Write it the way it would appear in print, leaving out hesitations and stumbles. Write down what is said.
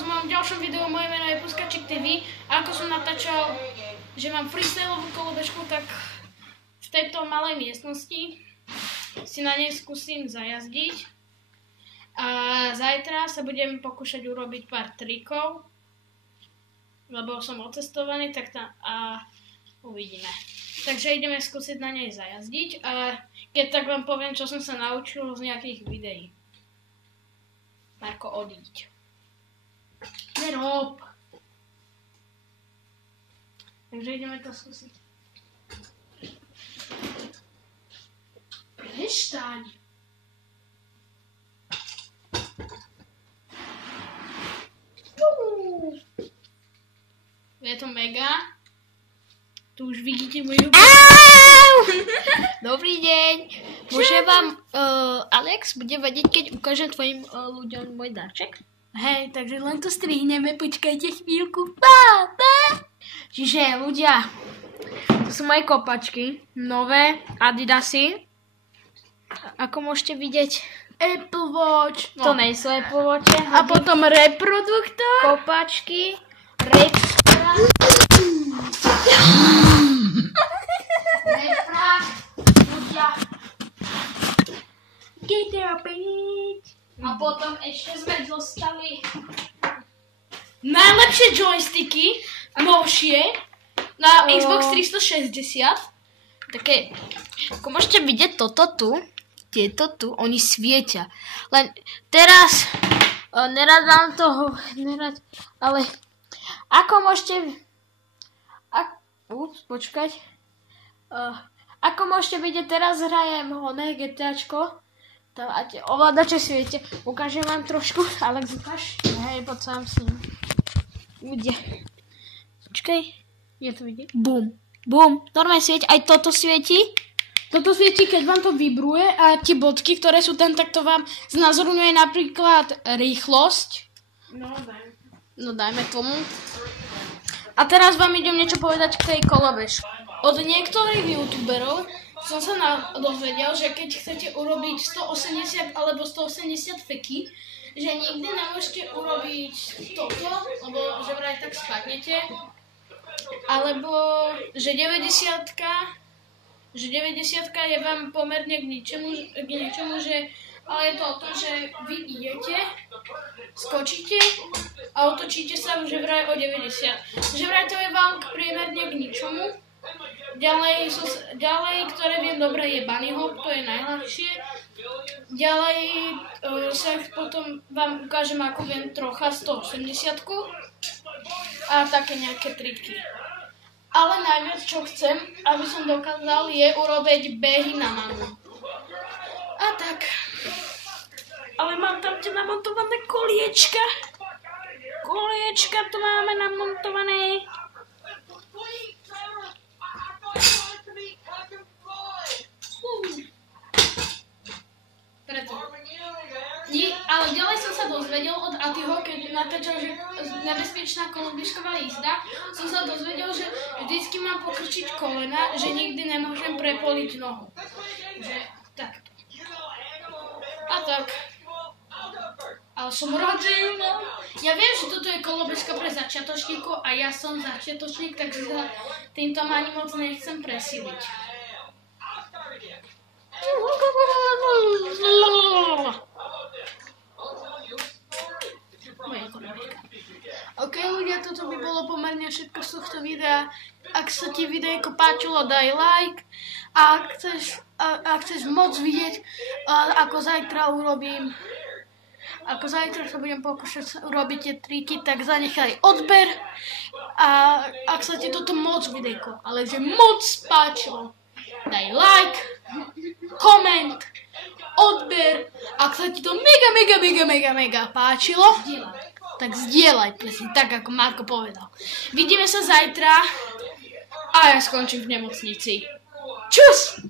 vás v mojom ďalšom videu. Moje meno je Puskačik TV. A ako som natáčal, že mám freestyleovú kolobežku, tak v tejto malej miestnosti si na nej skúsim zajazdiť. A zajtra sa budem pokúšať urobiť pár trikov, lebo som otestovaný, tak tam a uvidíme. Takže ideme skúsiť na nej zajazdiť a keď tak vám poviem, čo som sa naučil z nejakých videí. Marko, odíď. Nerob. Takže ideme to skúsiť. Prestaň. Je to mega. Tu už vidíte moju... Dobrý deň. Môže vám Alex bude vedieť, keď ukážem tvojim ľuďom môj darček? Hej, takže len to strihneme, počkajte chvíľku. Čiže ľudia, to sú moje kopačky, nové Adidasy. Ako môžete vidieť, Apple Watch. to nejsú Apple Watche. A potom reproduktor. Kopačky, Repra, ľudia. GTA 5. A potom ešte sme dostali Najlepšie joysticky, novšie, na Xbox 360. také, ako môžete vidieť toto tu, tieto tu, oni svietia. Len teraz, nerad vám toho, ale ako môžete, počkať, ako môžete vidieť, teraz hrajem GTAčko, a tie ovládače svietia, ukážem vám trošku, Alex, ukáž, hej, poď sám s ním, bude, počkaj, Je to vidieť? bum, bum, normálne svieti, aj toto svieti. Toto svieti, keď vám to vibruje a tie bodky, ktoré sú tam, tak to vám znázorňuje napríklad rýchlosť. No dajme tomu. A teraz vám idem niečo povedať k tej kolobežke. Od niektorých youtuberov som sa dozvedel, že keď chcete urobiť 180 alebo 180 feky, že nikdy nemôžete urobiť toto, lebo že vraj tak spadnete. Alebo že 90-ka je vám pomerne k ničemu, že, ale je to o tom, že vy idete, skočíte a otočíte sa že vraj o 90. Že vraj to je vám priemerne k ničomu. Ďalej, ktoré viem dobre, je bunny hop, to je najľahšie. Ďalej sa potom vám ukážem, ako viem trocha 180 a také nejaké triky. Ale najviac, čo chcem, aby som dokázal, je urobiť behy na manu. A tak. Ale mám tam tie namontované koliečka. Koliečka tu máme namontované. Preto. Ale ďalej som sa dozvedel od Atiho, keď natáčal, že nebezpečná kolobežková jízda, som sa dozvedel, že vždycky mám pokrčiť kolena, že nikdy nemôžem prepoliť nohu. Že takto. A tak. Ale som rodil, no. Ja viem, že toto je kolobežka pre začiatočníkov a ja som začiatočník, takže sa týmto ani moc nechcem presiliť. OK ľudia, toto by bolo pomerne všetko z tohto videa. Ak sa ti videjko páčilo, daj like. A ak chceš moc vidieť, ako zajtra sa budem pokúšať urobiť tie triky, tak zanechaj odber. A ak sa ti toto moc videjko, ale že moc páčilo, daj like, koment, odber. Ak sa ti to mega páčilo, tak zdieľaj, presne tak, ako Marko povedal. Vidíme sa zajtra a ja skončím v nemocnici. Čus!